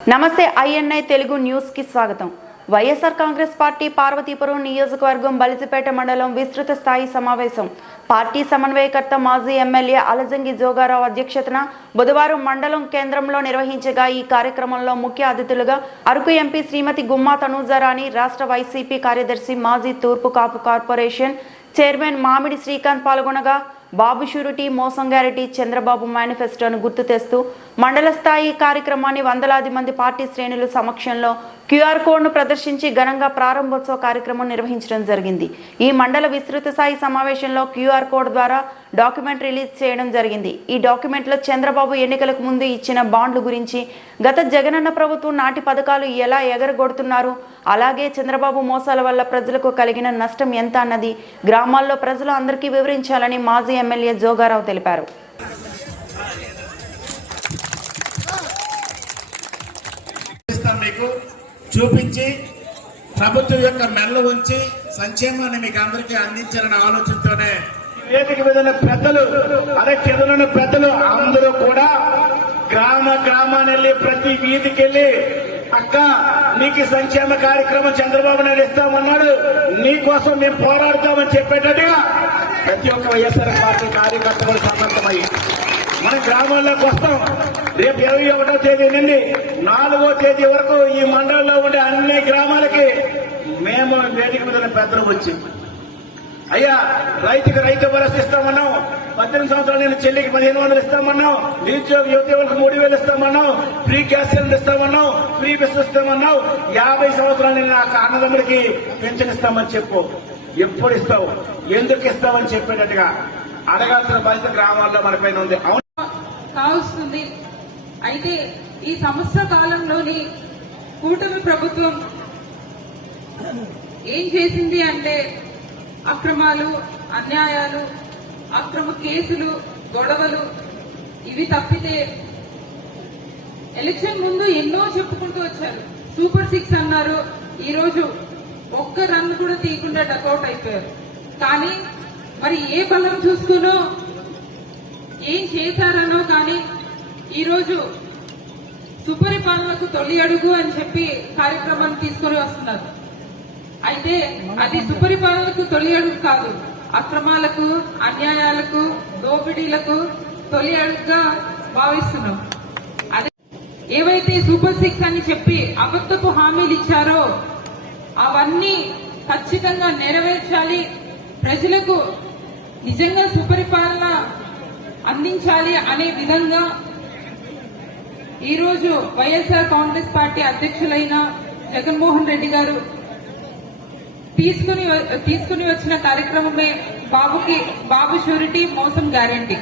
నమస్తే ఐఎన్ఐ తెలుగు న్యూస్కి స్వాగతం. వైఎస్ఆర్ కాంగ్రెస్ పార్టీ పార్వతీపురం నియోజకవర్గం బలిజిపేట మండలం విస్తృత స్థాయి సమావేశం. పార్టీ సమన్వయకర్త మాజీ ఎమ్మెల్యే అలజంగి జోగారావు అధ్యక్షతన బుధవారం మండలం కేంద్రంలో నిర్వహించగా ఈ కార్యక్రమంలో ముఖ్య అతిథులుగా అరకు ఎంపీ శ్రీమతి గుమ్మా తనూజారాణి రాష్ట్ర వైసీపీ కార్యదర్శి మాజీ తూర్పు కాపు కార్పొరేషన్ చైర్మన్ మామిడి శ్రీకాంత్ పాల్గొనగా బాబు షూరిటీ మోసంగారెడ్డి చంద్రబాబు మేనిఫెస్టోను గుర్తు తెస్తూ మండల స్థాయి కార్యక్రమాన్ని వందలాది మంది పార్టీ శ్రేణుల సమక్షంలో క్యూఆర్ కోడ్ను ప్రదర్శించి ఘనంగా ప్రారంభోత్సవ కార్యక్రమం నిర్వహించడం జరిగింది. ఈ మండల విస్తృత స్థాయి సమావేశంలో క్యూఆర్ కోడ్ ద్వారా డాక్యుమెంట్ రిలీజ్ చేయడం జరిగింది. ఈ డాక్యుమెంట్లో చంద్రబాబు ఎన్నికలకు ముందు ఇచ్చిన బాండ్లు గురించి గత జగనన్న ప్రభుత్వం నాటి పథకాలు ఎలా ఎగరగొడుతున్నారు అలాగే చంద్రబాబు మోసాల వల్ల ప్రజలకు కలిగిన నష్టం ఎంత అన్నది గ్రామాల్లో ప్రజలు అందరికీ వివరించాలని మాజీ ఎమ్మెల్యే జోగారావు తెలిపారు. మీకు. చూపించి ప్రభుత్వం యొక్క మెల్ల ఉంచి సంక్షేమాన్ని మీకు అందరికీ అందించాలనే ఆలోచనతోనే వేదిక మీద పెద్దలు అదే కింద పెద్దలు అందరూ కూడా గ్రామ గ్రామాన్ని వెళ్ళి ప్రతి వీధికి వెళ్ళి అక్క నీకు సంక్షేమ కార్యక్రమం చంద్రబాబు నాయుడు ఇస్తామన్నాడు నీకోసం మేము పోరాడతామని చెప్పేటట్టుగా ప్రతి ఒక్క వైఎస్ఆర్ పార్టీ కార్యకర్తలు సన్నద్ధమై మన గ్రామాల్లోకి వస్తాం. రేపు ఇరవై ఒకటో తేదీ నుండి నాలుగో తేదీ వరకు ఈ మండలంలో ఉండే అన్ని గ్రామాలకి మేము వేదిక మీద పెద్దలు వచ్చి. అయ్యా రైతుకి రైతు భరోసా ఇస్తామన్నాం. పద్దెనిమిది సంవత్సరాలు నేను చెల్లికి పదిహేను వందలు ఇస్తామన్నాం. నిరుద్యోగ యువత వాళ్ళకి మూడు వేలు ఇస్తామన్నాం. ఫ్రీ గ్యాస్ సిలిండర్ ఇస్తామన్నాం. ఫ్రీ బస్ ఇస్తామన్నావు యాభై సంవత్సరాలు నేను నాకు అన్నదమ్ముడికి పెన్షన్ ఇస్తామని చెప్పు. ఎప్పుడు ఇస్తావు? ఎందుకు ఇస్తామని చెప్పేటట్టుగా అడగాల్సిన బాధ్యత గ్రామాల్లో మన పైన ఉంది. అవును? కావస్తుంది. అయితే ఈ సంవత్సర కాలంలోని కూటమి ప్రభుత్వం ఏం చేసింది అంటే అక్రమాలు అన్యాయాలు అక్రమ కేసులు గొడవలు ఇవి తప్పితే ఎలక్షన్ ముందు ఎన్నో చెప్పుకుంటూ వచ్చారు. సూపర్ సిక్స్ అన్నారు. ఈ రోజు ఒక్క రన్ కూడా తీయకుండా డకౌట్ అయిపోయారు. కానీ మరి ఏ బలం చూసుకునో ఏం చేశారనో కానీ ఈరోజు సుపరిపాలనకు తొలి అడుగు అని చెప్పి కార్యక్రమాన్ని తీసుకొని వస్తున్నారు. అయితే అది సుపరిపాలనకు తొలి అడుగు కాదు. అక్రమాలకు అన్యాయాలకు దోపిడీలకు తొలి అడుగుగా భావిస్తున్నాం. అదే ఏవైతే సూపర్ సిక్స్ అని చెప్పి అబద్ధపు హామీలు ఇచ్చారో అవన్నీ ఖచ్చితంగా నెరవేర్చాలి. ప్రజలకు నిజంగా సుపరిపాలన అందించాలి అనే విధంగా ఈ రోజు వైఎస్ఆర్ కాంగ్రెస్ పార్టీ అధ్యక్షులైన జగన్మోహన్ రెడ్డి గారు తీసుకుని తీసుకుని వచ్చిన కార్యక్రమమే బాబుకి బాబు షూరిటీ మోసం గ్యారంటీ.